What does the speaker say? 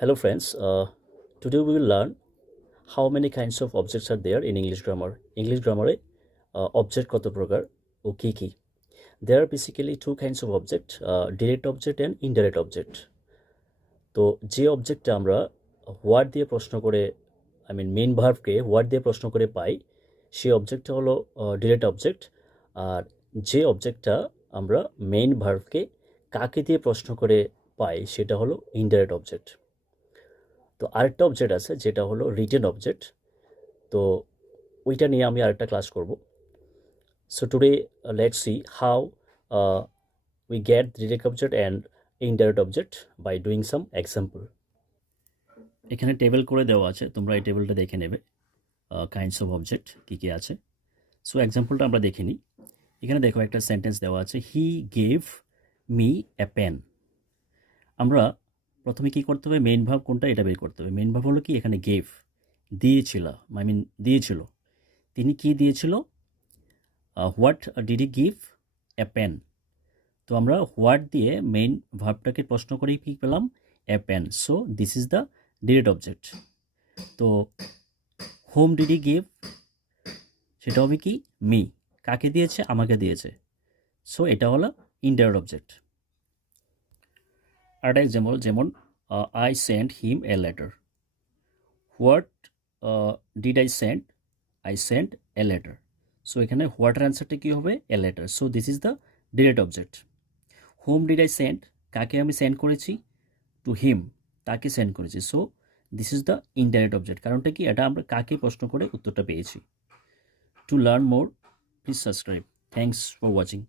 Hello friends, today we will learn how many kinds of objects are there in English grammar. English grammar object কত প্রকার ও কি কি? There are basically two kinds of object, direct object and indirect object. তো যে অবজেক্টটা আমরা what দিয়ে প্রশ্ন করে মেইন ভার্বকে হোয়াট দিয়ে প্রশ্ন করে পাই সেই অবজেক্টটা হলো ডিরেক্ট অবজেক্ট। আর যে অবজেক্টটা আমরা মেইন ভার্বকে কাকে দিয়ে প্রশ্ন করে পাই সেটা হলো ইনডাইরেক্ট অবজেক্ট। তো আরেকটা অবজেক্ট আছে যেটা হলো রিটেন অবজেক্ট। তো ওইটা নিয়ে আমি আরেকটা ক্লাস করব। So today let's see how we get direct object and indirect object by doing some example. এখানে টেবিল করে দেওয়া আছে, তোমরা এই টেবিলটা দেখে নেবে কাইন্ডস অফ অবজেক্ট কী কী আছে। সো এক্সাম্পলটা আমরা দেখে নিই। এখানে দেখো একটা সেন্টেন্স দেওয়া আছে, he gave me a pen. আমরা প্রথমে কি করতে হবে, মেইন ভার্ব কোনটা এটা বের করতে হবে। মেইন ভার্ব হলো কি, এখানে গেভ দিয়েছিল, দিয়েছিল। তিনি কি দিয়েছিল, what did he give a pen. তো আমরা হোয়াট দিয়ে মেইন ভার্বটাকে প্রশ্ন করে কি পেলাম, a pen. So this is the direct object. তো হোম ডিড হি গিভ, সেটা হবে কি, মি। কাকে দিয়েছে, আমাকে দিয়েছে। সো এটা হলো ইনডাইরেক্ট অবজেক্ট। আরেকটা এক্সাম্পল, যেমন I send him a letter. What did I send, I send a letter. So এখানে হোয়াটের অ্যান্সারটা কী হবে, a letter. So this is the direct object. Whom did I send, কাকে আমি সেন্ড করেছি, টু হিম, তাকে send করেছি। So this is the indirect object. কারণটা কি, এটা আমরা কাকে প্রশ্ন করে উত্তরটা পেয়েছি। To learn more please subscribe. Thanks for watching.